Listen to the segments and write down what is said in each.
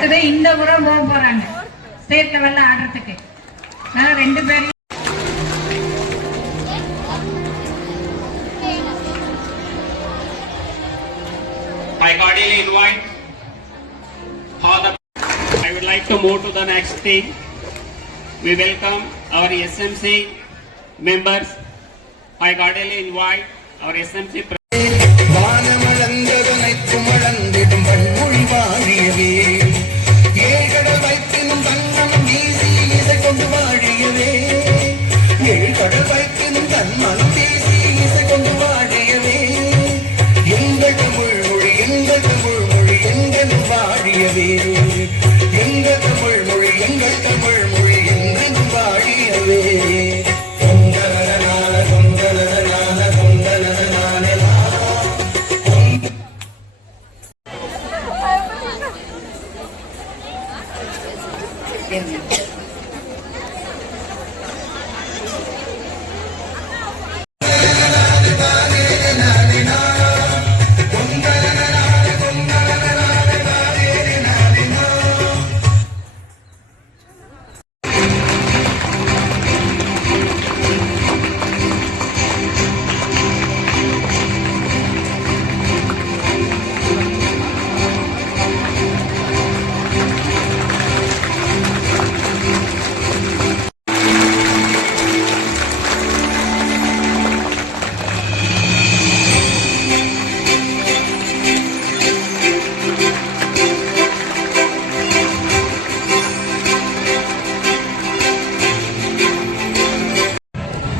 இந்த முறை போக போறாங்க ஸ்டேட் லெவல்ல ஆடுறதுக்கு. ரெண்டு பேரும் I cordially invite for the. I would like to move to the next thing. We welcome our SMC members. I cordially invite our SMC.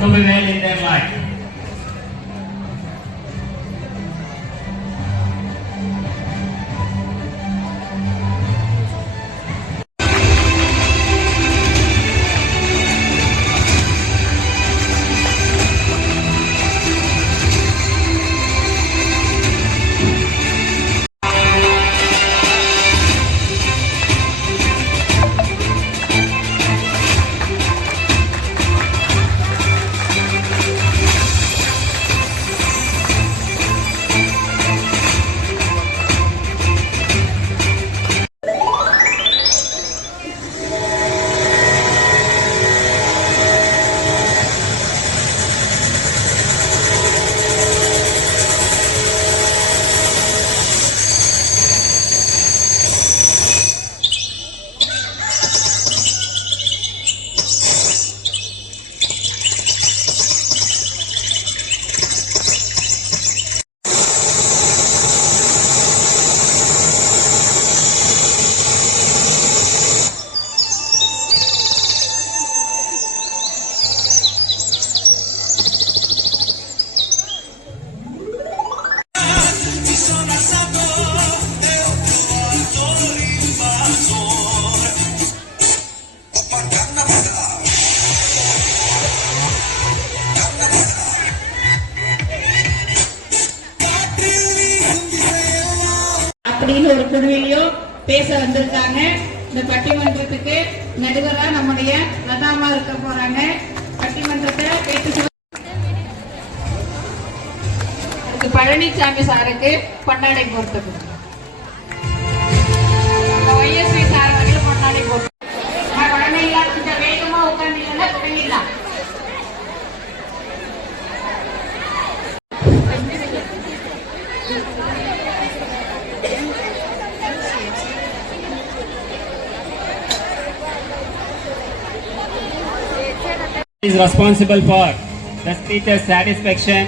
To be well in their life. அப்படின்னு ஒரு குழுவிலையும் பேச வந்திருக்காங்க. இந்த பட்டிமன்றத்துக்கு நடுவரா நம்முடைய லதாமா இருக்க போறாங்க. பட்டிமன்றத்தை பேச பழனிசாமி சாருக்கு பொன்னாடை போர்த்தது. YSV சார் அவர்களும் பொன்னாடை போர்த்து. குழந்தைங்களா கொஞ்சம் வேகமா உட்கார்ந்தீங்கன்னா தொடங்கிடலாம். Is responsible for the teacher's satisfaction.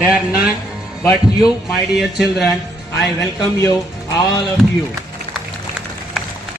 They are none but you, my dear children. I welcome you, all of you.